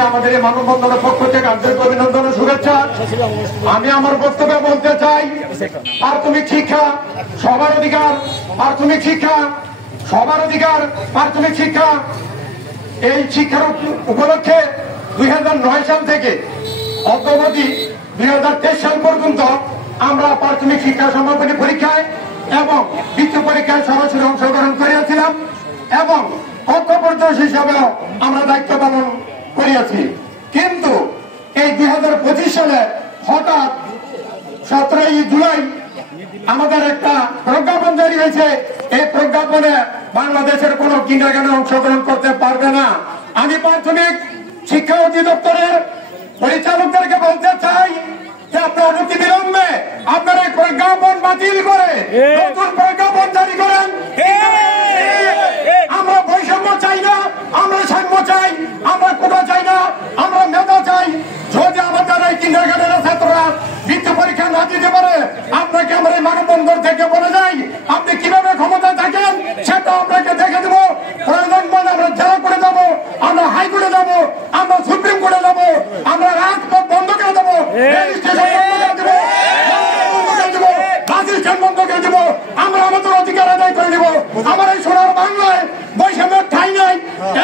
আমাদের মানববন্ধনের পক্ষ থেকে আন্তরিক অভিনন্দন ও শুভেচ্ছা। আমি আমার বক্তব্যে বলতে চাই, প্রাথমিক শিক্ষা সবার অধিকার, প্রাথমিক শিক্ষা সবার অধিকার, প্রাথমিক শিক্ষা। এই শিক্ষার উপলক্ষে 2009 সাল থেকে অদ্যাবধি 2023 সাল পর্যন্ত আমরা প্রাথমিক শিক্ষা সমাপনী পরীক্ষায় এবং বৃত্তি পরীক্ষায় সরাসরি অংশগ্রহণ করিয়াছিলাম এবং কর্তব্যরত হিসাবেও আমরা দায়িত্ব পালন করিয়াছি। কিন্তু এই 2025 সালে হঠাৎ 17 জুলাই আমাদের একটা প্রজ্ঞাপন জারি হয়েছে। এই প্রজ্ঞাপনে বাংলাদেশের কোন কিন্ডারগার্টেনে অংশগ্রহণ করতে পারবে না। আমি প্রাথমিক শিক্ষা অধিদপ্তরের পরিচালকদেরকে বলতে চাই যে আপনার অনতি বিলম্বে আপনার এই প্রজ্ঞাপন বাতিল করে নতুন প্রজ্ঞাপন জারি করেন। আমরা বৈষম্য চাই না, আমরা সাম্য চাই, আমরা কোটা চাই না, আমরা মেধা চাই। যদি আমাদের এই কিন্ডারগার্টেনের ছাত্ররা বৃত্তি পরীক্ষা না দিতে পারে, আপনাকে আমরা এই মানববন্ধন থেকে বলে যাই, আপনি কিভাবে ক্ষমতায় থাকেন সেটা আপনাকে দেখে দেবো। প্রয়োজন মনে আমরা জেলা করে যাবো, আমরা হাইকোর্টে যাবো, আমরা সুপ্রিম কোর্টে যাবো, আমরা রাজপথ বন্ধ করে দেবো, বন্ধ করে দেবো, আমরা আমাদের অধিকার আদায় করে দেবো। আমার এই সোনার বাংলায় বৈষম্যের ঠাঁই নাই,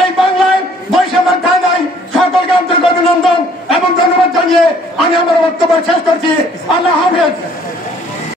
এই বাংলায় বৈষম্যের ঠাঁই নাই। সকলকে আন্তরিক অভিনন্দন এবং ধন্যবাদ জানিয়ে আমি আমার বক্তব্য শেষ করছি। আল্লাহ হাফেজ।